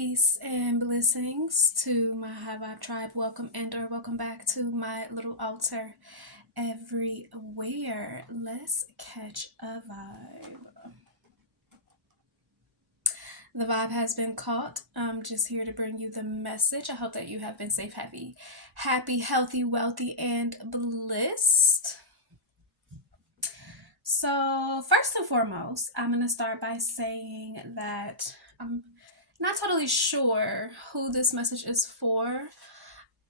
Peace and blessings to my High Vibe tribe. Welcome and/or welcome back to my little altar everywhere. Let's catch a vibe. The vibe has been caught. I'm just here to bring you the message. I hope that you have been safe, happy, healthy, wealthy, and blessed. So, first and foremost, I'm going to start by saying that I'm not totally sure who this message is for,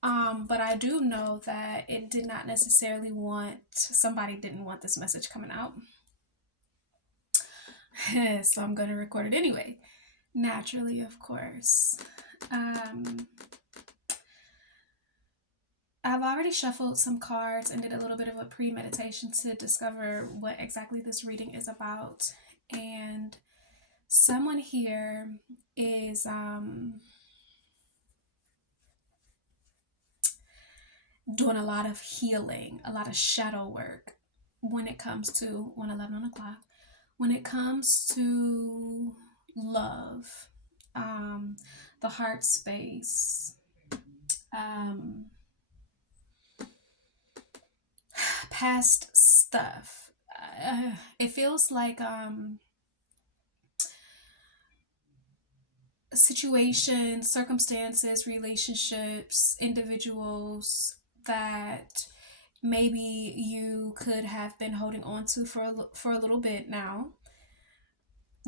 but I do know that it did not necessarily somebody didn't want this message coming out. So I'm going to record it anyway. Naturally, of course. I've already shuffled some cards and did a little bit of a pre-meditation to discover what exactly this reading is about. And someone here is doing a lot of healing, a lot of shadow work when it comes to 111 on the clock. When it comes to love, the heart space, past stuff. It feels like situations, circumstances, relationships, individuals that maybe you could have been holding on to for a little bit now.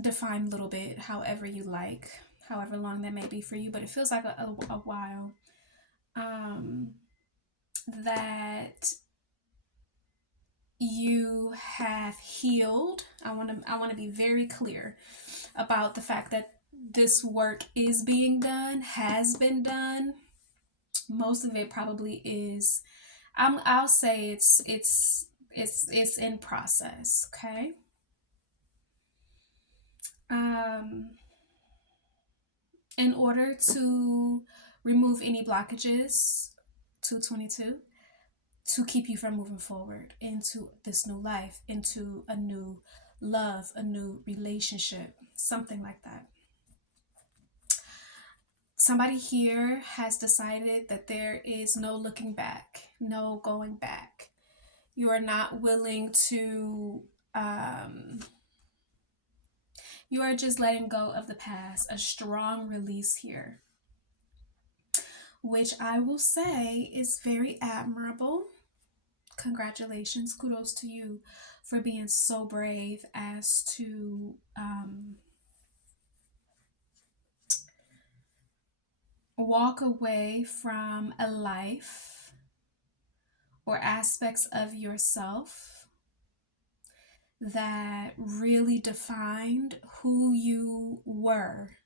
Define little bit however you like, however long that may be for you, but it feels like a while. That you have healed. I want to be very clear about the fact that this work is being done, has been done. Most of it probably is. I'll say it's in process. Okay. In order to remove any blockages, 222, to keep you from moving forward into this new life, into a new love, a new relationship, something like that. Somebody here has decided that there is no looking back, no going back. You are not willing to, you are just letting go of the past, a strong release here, which I will say is very admirable. Congratulations, kudos to you for being so brave as to walk away from a life or aspects of yourself that really defined who you were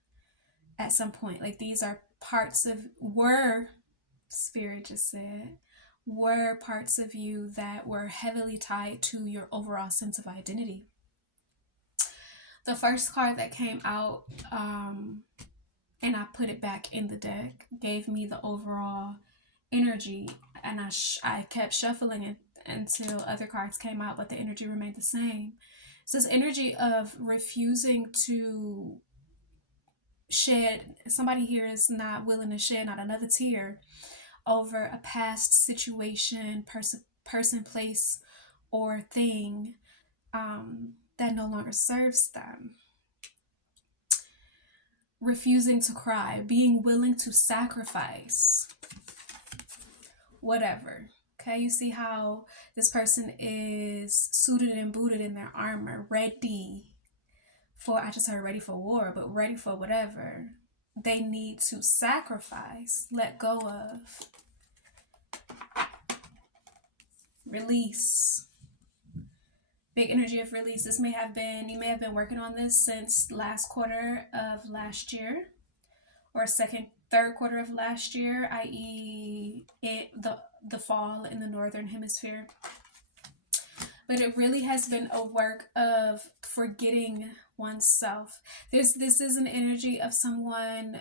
at some point. Like, these are parts of, Spirit just said, were parts of you that were heavily tied to your overall sense of identity. The first card that came out, and I put it back in the deck, gave me the overall energy, and I kept shuffling it until other cards came out, but the energy remained the same. It's this energy of refusing to shed. Somebody here is not willing to shed not another tear over a past situation, person, place, or thing that no longer serves them. Refusing to cry, being willing to sacrifice whatever. Okay, you see how this person is suited and booted in their armor, ready for, I just heard ready for war, but ready for whatever they need to sacrifice, let go of, release. Big energy of release. You may have been working on this since last quarter of last year, or third quarter of last year, i.e. the fall in the northern hemisphere. But it really has been a work of forgetting oneself. This is an energy of someone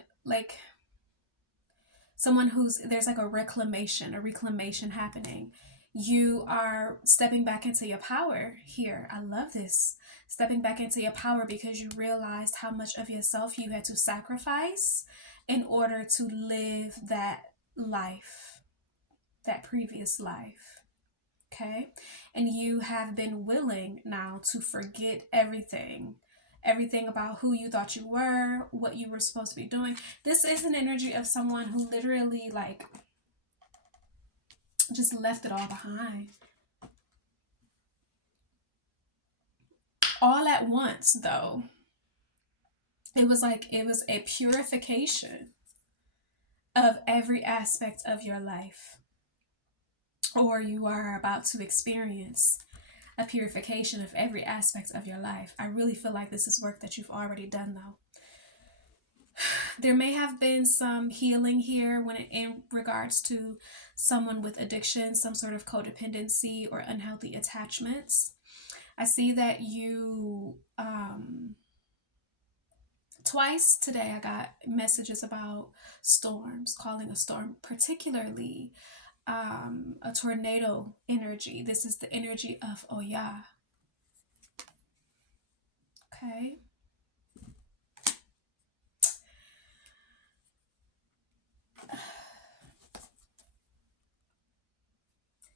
who's, there's like a reclamation happening. You are stepping back into your power here. I love this. Stepping back into your power because you realized how much of yourself you had to sacrifice in order to live that life, that previous life. Okay? And you have been willing now to forget everything about who you thought you were, what you were supposed to be doing. This is an energy of someone who literally, like, just left it all behind. All at once, though. It was like it was a purification of every aspect of your life, or you are about to experience a purification of every aspect of your life. I really feel like this is work that you've already done, though. There may have been some healing here in regards to someone with addiction, some sort of codependency or unhealthy attachments. I see that you twice today I got messages about storms, calling a storm, particularly a tornado energy. This is the energy of Oya. Okay.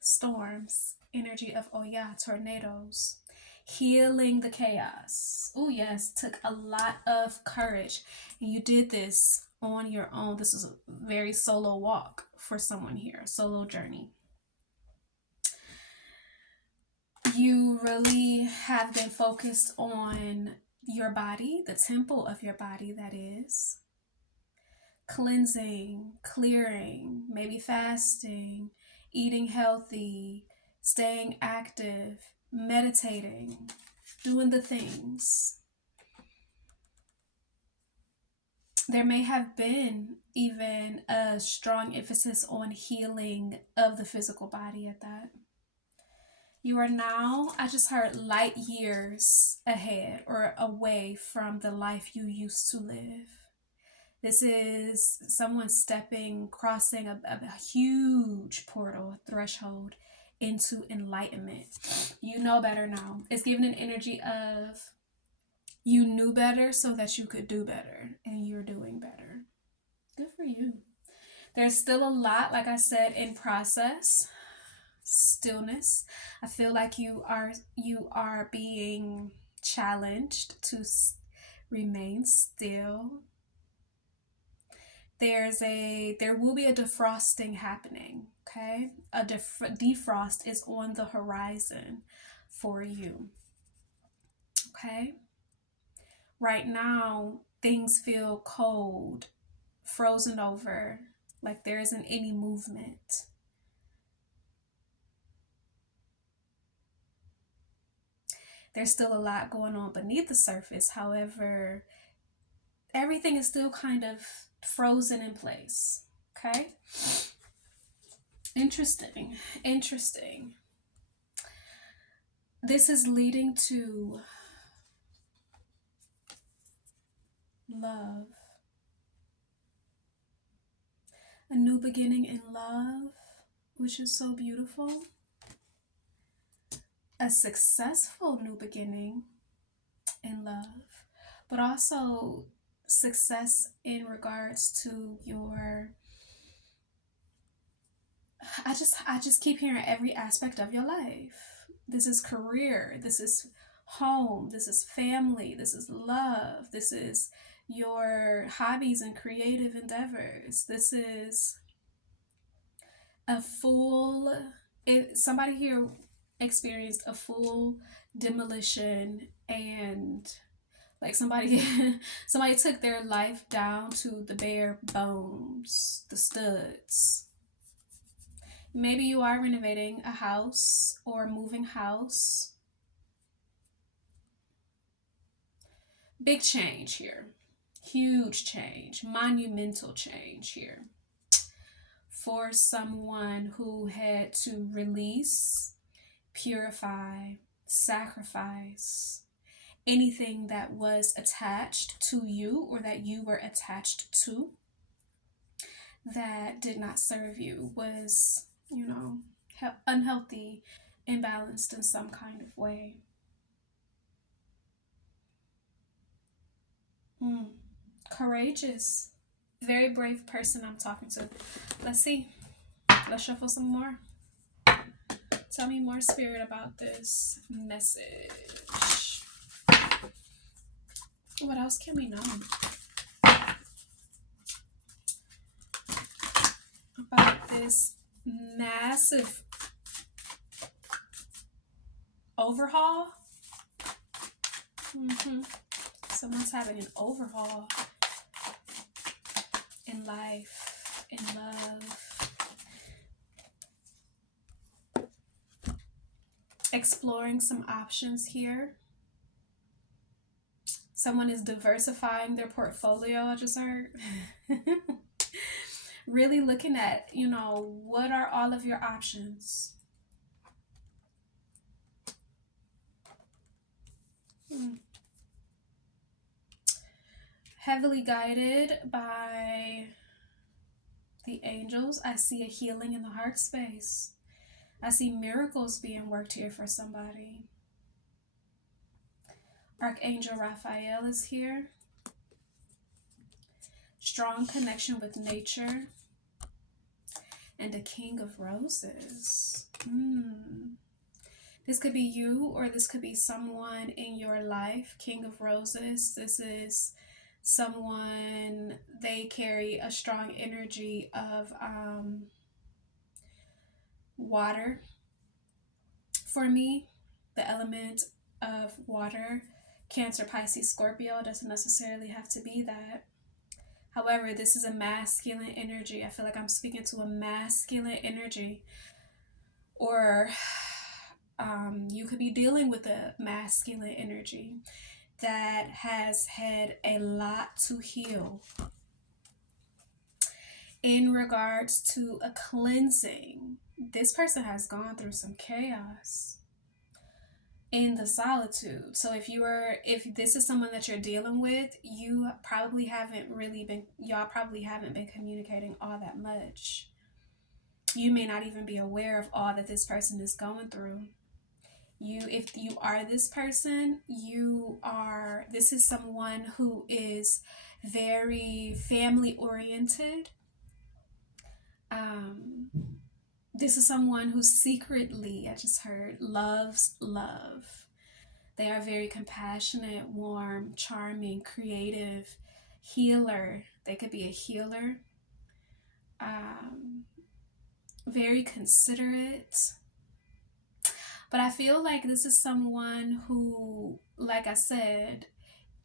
Storms, energy of Oya, tornadoes, healing the chaos. Oh, yes, took a lot of courage. And you did this on your own. This is a very solo walk for someone here, solo journey. You really have been focused on your body, the temple of your body, that is. Cleansing, clearing, maybe fasting, eating healthy, staying active, meditating, doing the things. There may have been even a strong emphasis on healing of the physical body at that. You are now, I just heard, light years ahead or away from the life you used to live. This is someone crossing a huge portal, threshold into enlightenment. You know better now. It's given an energy of you knew better so that you could do better, and you're doing better. Good for you. There's still a lot, like I said, in process. Stillness. I feel like you are being challenged to remain still. There will be a defrosting happening. Okay, a defrost is on the horizon for you. Okay, right now things feel cold, frozen over, like there isn't any movement. There's still a lot going on beneath the surface. However, everything is still kind of frozen in place. Okay? Interesting. Interesting. This is leading to love. A new beginning in love, which is so beautiful. A successful new beginning in love, but also success in regards to your I just keep hearing every aspect of your life. This is career, this is home, this is family, this is love, this is your hobbies and creative endeavors. This is a full somebody here experienced a full demolition, and like somebody somebody took their life down to the bare bones, the studs. Maybe you are renovating a house or moving house. Big change here. Huge change, monumental change here. For someone who had to release, purify, sacrifice anything that was attached to you or that you were attached to that did not serve you, was, unhealthy, imbalanced in some kind of way. Mm. Courageous. Very brave person I'm talking to. Let's see. Let's shuffle some more. Tell me more, Spirit, about this message. What else can we know about this massive overhaul? Someone's having an overhaul in life, in love. Exploring some options here. Someone is diversifying their portfolio, I just heard. Really looking at, what are all of your options? Heavily guided by the angels. I see a healing in the heart space. I see miracles being worked here for somebody. Archangel Raphael is here. Strong connection with nature. And a King of Roses. This could be you, or this could be someone in your life. King of Roses. This is someone, they carry a strong energy of water. For me, the element of water, Cancer, Pisces, Scorpio, doesn't necessarily have to be that. However, this is a masculine energy. I feel like I'm speaking to a masculine energy. Or you could be dealing with a masculine energy that has had a lot to heal in regards to a cleansing. This person has gone through some chaos in the solitude. So if this is someone that you're dealing with, y'all probably haven't been communicating all that much. You may not even be aware of all that this person is going through. If you are this person, this is someone who is very family oriented. This is someone who secretly, I just heard, loves love. They are very compassionate, warm, charming, creative, healer. They could be a healer. Very considerate. But I feel like this is someone who, like I said,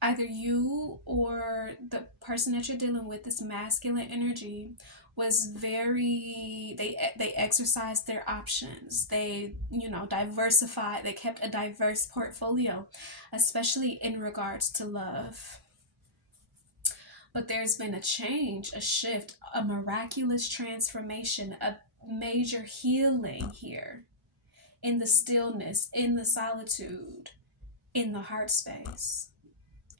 either you or the person that you're dealing with, this masculine energy, was they exercised their options. They, diversified. They kept a diverse portfolio, especially in regards to love. But there's been a change, a shift, a miraculous transformation, a major healing here in the stillness, in the solitude, in the heart space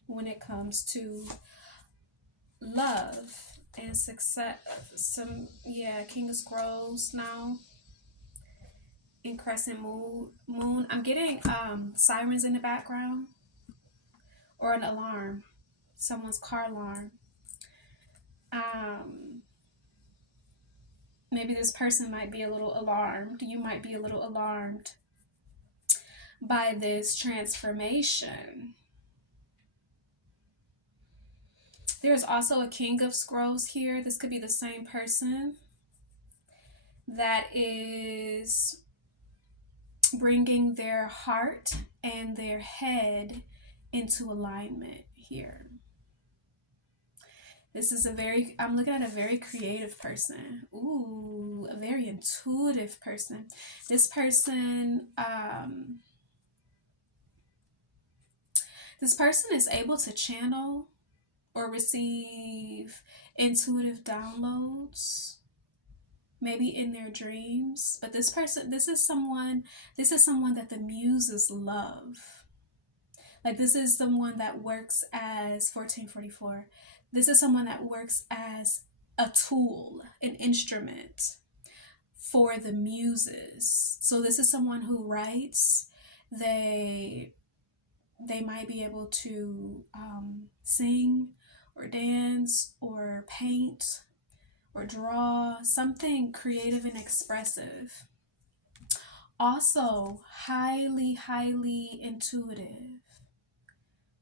when it comes to love and success. King of Scrolls now in crescent moon. I'm getting sirens in the background, or an alarm, someone's car alarm. Maybe this person might be a little alarmed. You might be a little alarmed by this transformation. There's also a King of Scrolls here. This could be the same person that is bringing their heart and their head into alignment here. This is I'm looking at a very creative person. Ooh, a very intuitive person. This person, is able to channel or receive intuitive downloads, maybe in their dreams. But this is someone that the muses love. Like, this is someone that works as 1444. This is someone that works as a tool, an instrument for the muses. So this is someone who writes. They might be able to sing or dance or paint or draw, something creative and expressive. Also, highly intuitive.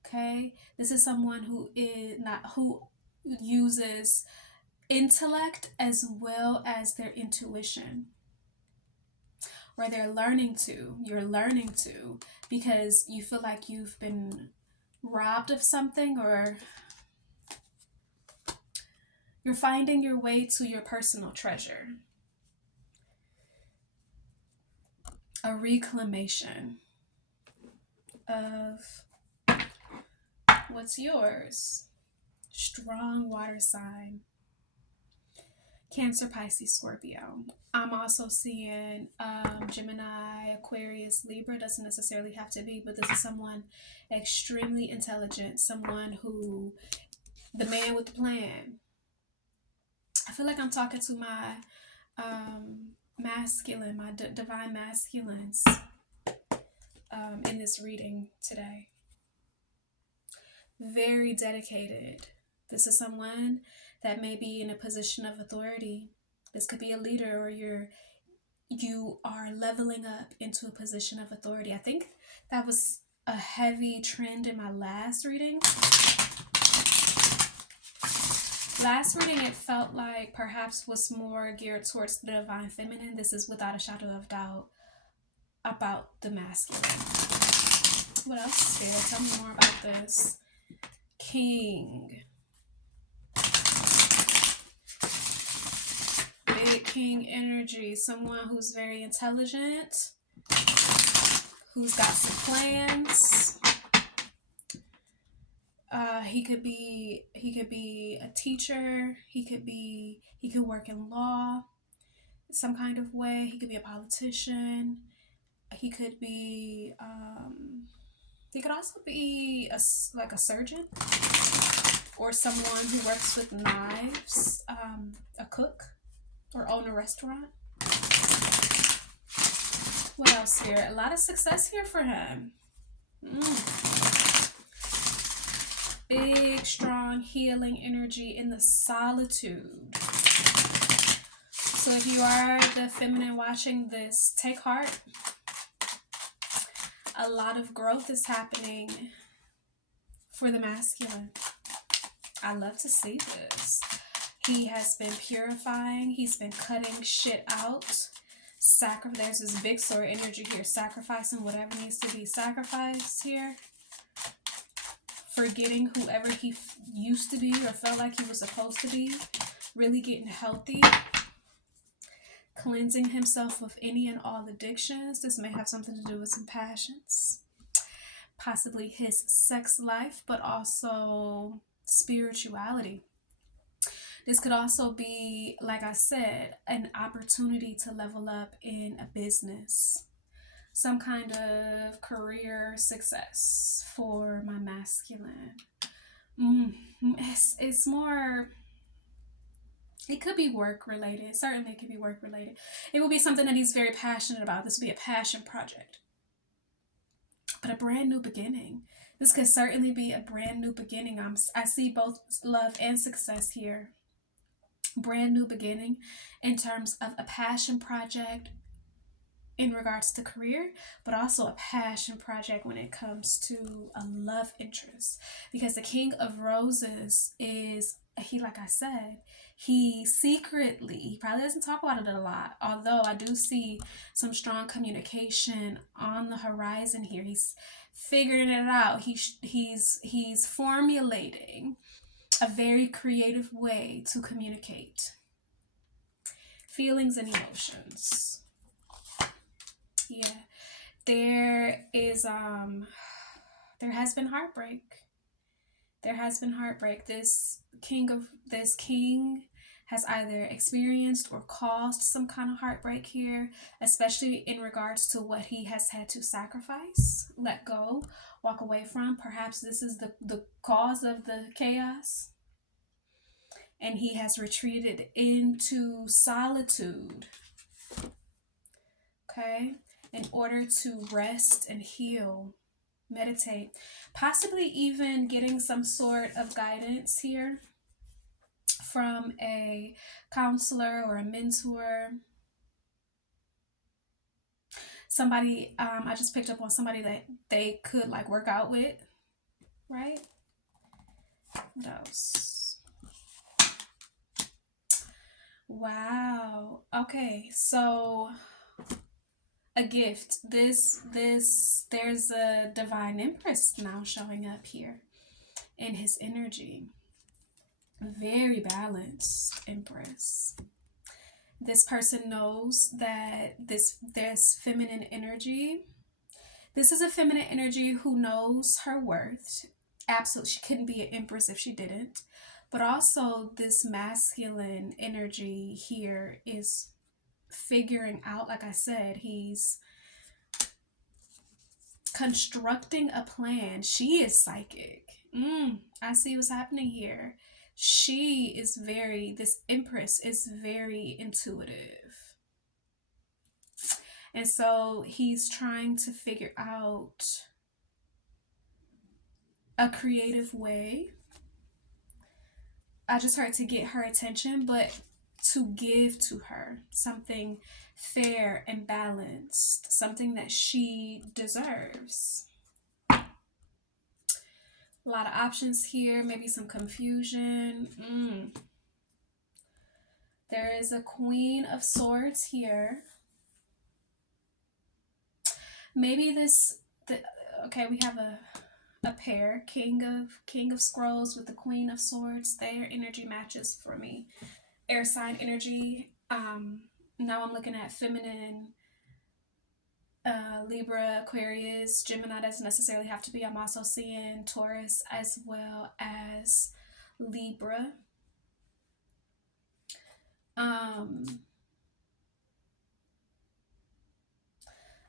Okay, this is someone who uses intellect as well as their intuition, or you're learning to, because you feel like you've been robbed of something, or you're finding your way to your personal treasure. A reclamation of what's yours. Strong water sign. Cancer, Pisces, Scorpio. I'm also seeing Gemini, Aquarius, Libra. Doesn't necessarily have to be, but this is someone extremely intelligent, someone who, the man with the plan. I feel like I'm talking to my masculine, my divine masculines in this reading today. Very dedicated. This is someone that may be in a position of authority. This could be a leader, or you are leveling up into a position of authority. I think that was a heavy trend in my last reading. Last reading, it felt like perhaps was more geared towards the divine feminine. This is without a shadow of doubt about the masculine. What else, Spirit? Tell me more about this. King. Big King energy. Someone who's very intelligent, who's got some plans. He could be a teacher. He could work in law, some kind of way. He could be a politician. He could be. He could also be like a surgeon, or someone who works with knives. A cook, or own a restaurant. What else here? A lot of success here for him. Big, strong, healing energy in the solitude. So if you are the feminine watching this, take heart. A lot of growth is happening for the masculine. I love to see this. He has been purifying. He's been cutting shit out. There's this big sword energy here. Sacrificing whatever needs to be sacrificed here. Forgetting whoever he used to be or felt like he was supposed to be. Really getting healthy. Cleansing himself of any and all addictions. This may have something to do with some passions. Possibly his sex life, but also spirituality. This could also be, like I said, an opportunity to level up in a business. Some kind of career success for my masculine. It's more, it could be work related. Certainly it could be work related. It will be something that he's very passionate about. This will be a passion project. But a brand new beginning. This could certainly be a brand new beginning. I see both love and success here. Brand new beginning in terms of a passion project in regards to career, but also a passion project when it comes to a love interest. Because the King of Roses is, like I said, he probably doesn't talk about it a lot, although I do see some strong communication on the horizon here. He's figuring it out. He's formulating a very creative way to communicate feelings and emotions. Yeah, there has been heartbreak. This king has either experienced or caused some kind of heartbreak here, especially in regards to what he has had to sacrifice, let go, walk away from. Perhaps this is the cause of the chaos, and he has retreated into solitude. okay? In order to rest and heal, meditate, possibly even getting some sort of guidance here from a counselor or a mentor. Somebody, I just picked up on somebody that they could like work out with, right? What else? Wow. Okay, so a gift. There's a divine empress now showing up here in his energy. Very balanced empress. This person knows that this feminine energy. This is a feminine energy who knows her worth. Absolutely, she couldn't be an empress if she didn't. But also, this masculine energy here is figuring out, like I said, he's constructing a plan. She is psychic. I see what's happening here. This empress is very intuitive. And so he's trying to figure out a creative way. I just heard to get her attention, but to give to her something fair and balanced, something that she deserves. A lot of options here, maybe some confusion. There is a Queen of Swords here. Maybe okay, we have a pair, King of Scrolls with the Queen of Swords. Their energy matches for me. Air sign energy. Now I'm looking at feminine, Libra, Aquarius, Gemini doesn't necessarily have to be. I'm also seeing Taurus as well as Libra.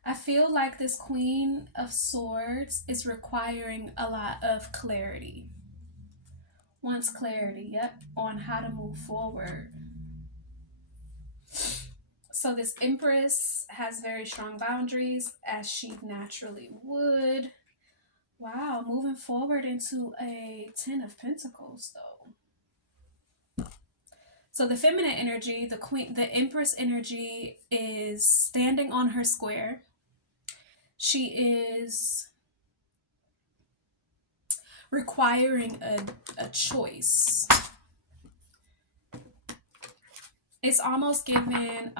I feel like this Queen of Swords is requiring a lot of clarity. Wants clarity, yep, on how to move forward. So this Empress has very strong boundaries, as she naturally would. Wow, moving forward into a 10 of Pentacles, though. So the feminine energy, the Empress energy is standing on her square. She is requiring a choice. It's almost given,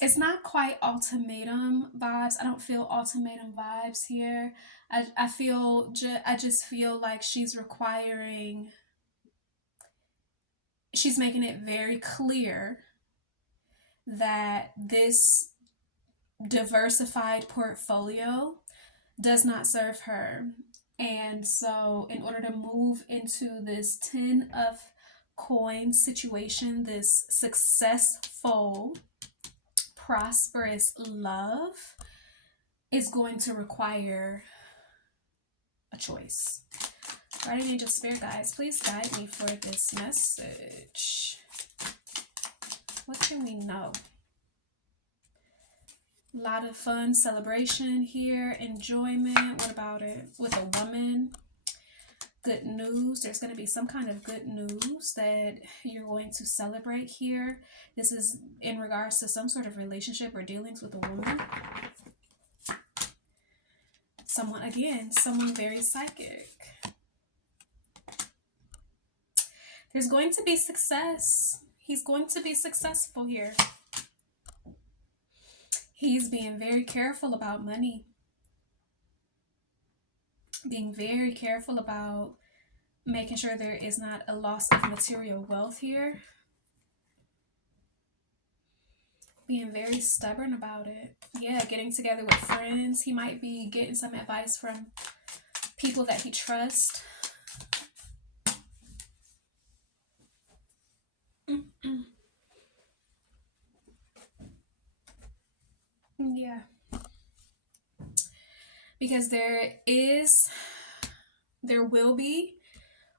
it's not quite ultimatum vibes. I don't feel ultimatum vibes here. I just feel like she's making it very clear that this diversified portfolio does not serve her. And so in order to move into this 10 of coins situation, this successful, prosperous love is going to require a choice. Guardian Angel Spirit Guides, please guide me for this message. What can we know? A lot of fun, celebration here, enjoyment. What about it? With a woman, good news. There's going to be some kind of good news that you're going to celebrate here. This is in regards to some sort of relationship or dealings with a woman. Someone very psychic. There's going to be success. He's going to be successful here. He's being very careful about money. Being very careful about making sure there is not a loss of material wealth here. Being very stubborn about it. Yeah, getting together with friends. He might be getting some advice from people that he trusts. Yeah. Because there will be,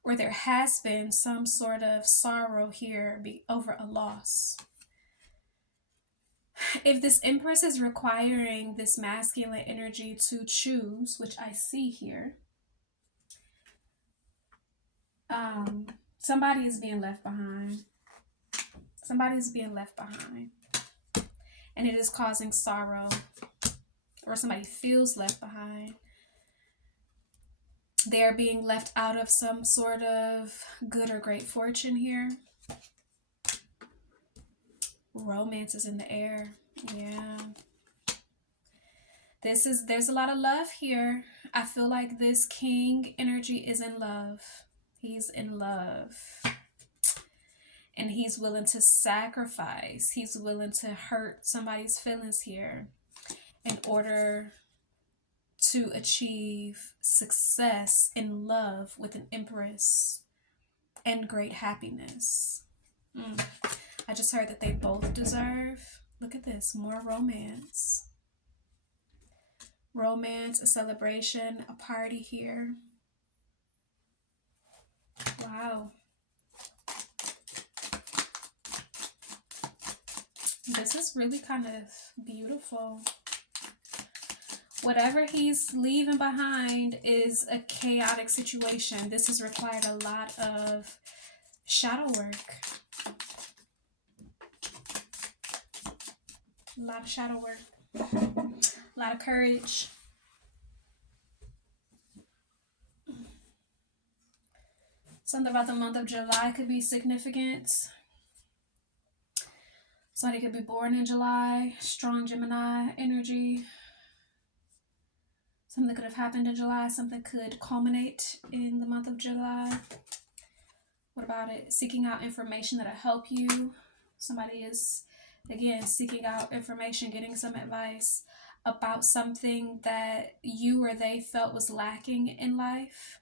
or there has been some sort of sorrow here over a loss. If this Empress is requiring this masculine energy to choose, which I see here, somebody is being left behind. Somebody is being left behind. And it is causing sorrow. Or somebody feels left behind. They're being left out of some sort of good or great fortune here. Romance is in the air. Yeah. There's a lot of love here. I feel like this king energy is in love. He's in love. And he's willing to sacrifice. He's willing to hurt somebody's feelings here in order to achieve success in love with an Empress and great happiness. I just heard that they both deserve, look at this, more romance. Romance, a celebration, a party here. Wow. This is really kind of beautiful. Whatever he's leaving behind is a chaotic situation. This has required a lot of shadow work. A lot of shadow work. A lot of courage. Something about the month of July could be significant. Somebody could be born in July. Strong Gemini energy. Something could have happened in July. Something could culminate in the month of July. What about it? Seeking out information that'll help you. Somebody is, again, seeking out information, getting some advice about something that you or they felt was lacking in life.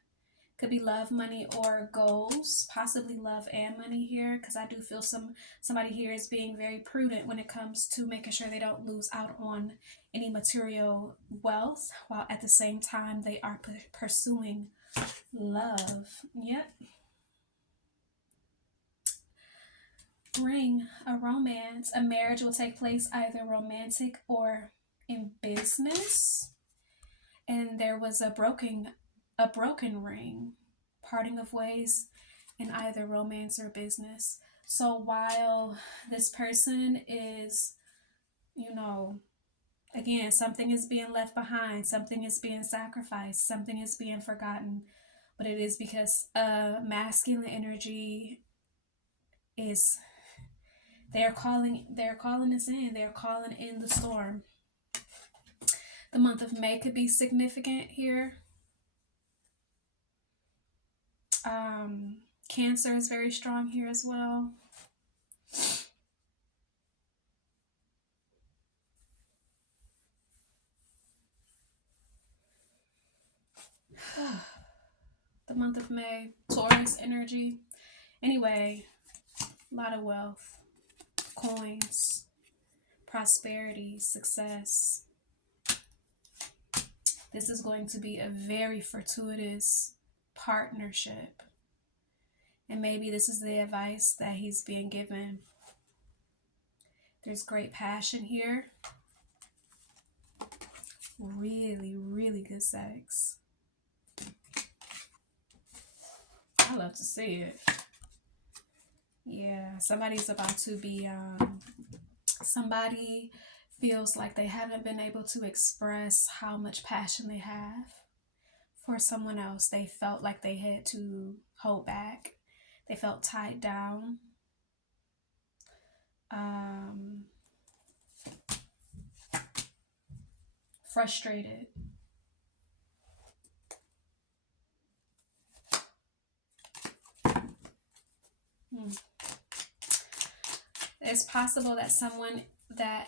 Could be love, money, or goals. Possibly love and money here, because I do feel somebody here is being very prudent when it comes to making sure they don't lose out on any material wealth, while at the same time they are pursuing love. Yep. Ring, a romance. A marriage will take place either romantic or in business. And there was a broken ring, parting of ways in either romance or business. So while this person is, again, something is being left behind, something is being sacrificed, something is being forgotten, but it is because masculine energy is, they're calling us in, they're calling in the storm. The month of May could be significant here. Cancer is very strong here as well. The month of May, Taurus energy. Anyway, a lot of wealth, coins, prosperity, success. This is going to be a very fortuitous partnership. And maybe this is the advice that he's being given. There's great passion here. Really, really good sex. I love to see it. Yeah, somebody's about to be, somebody feels like they haven't been able to express how much passion they have for someone else. They felt like they had to hold back. They felt tied down. Frustrated. It's possible that someone that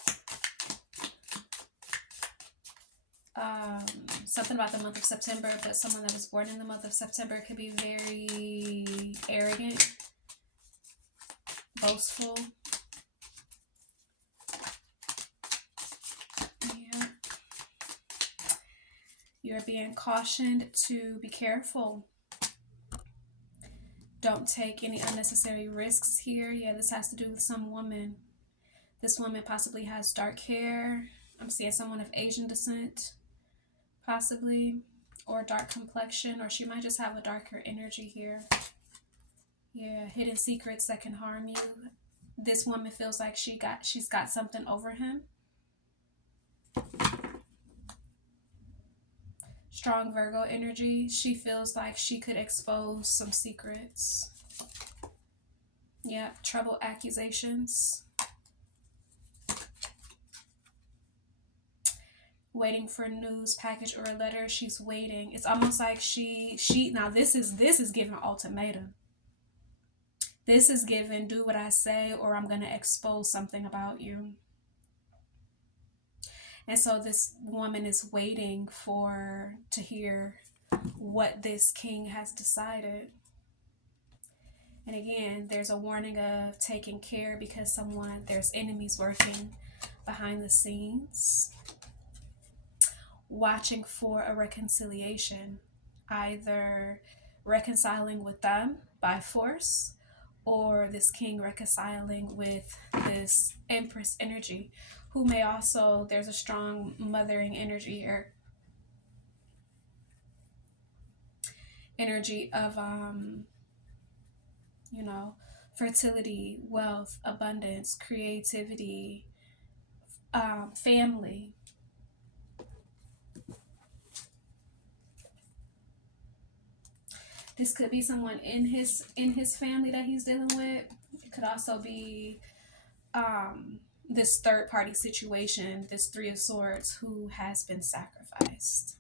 something about the month of September, but someone that was born in the month of September could be very arrogant, boastful. Yeah. You're being cautioned to be careful. Don't take any unnecessary risks here. Yeah, this has to do with some woman This woman possibly has dark hair. I'm seeing someone of Asian descent, possibly, or dark complexion, or she might just have a darker energy here. Yeah, hidden secrets that can harm you. This woman feels like she's got something over him. Strong Virgo energy. She feels like she could expose some secrets. Yeah, trouble accusations. Waiting for a news package or a letter. She's waiting. It's almost like she now this is giving an ultimatum. This is given, do what I say or I'm going to expose something about you. And so this woman is waiting to hear what this king has decided. And again, there's a warning of taking care because there's enemies working behind the scenes, watching for a reconciliation, either reconciling with them by force or this king reconciling with this empress energy, who may also, there's a strong mothering energy here, energy of fertility, wealth, abundance, creativity, family. This could be someone in his family that he's dealing with. It could also be this third party situation, this Three of Swords, who has been sacrificed.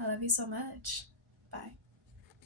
I love you so much. Bye.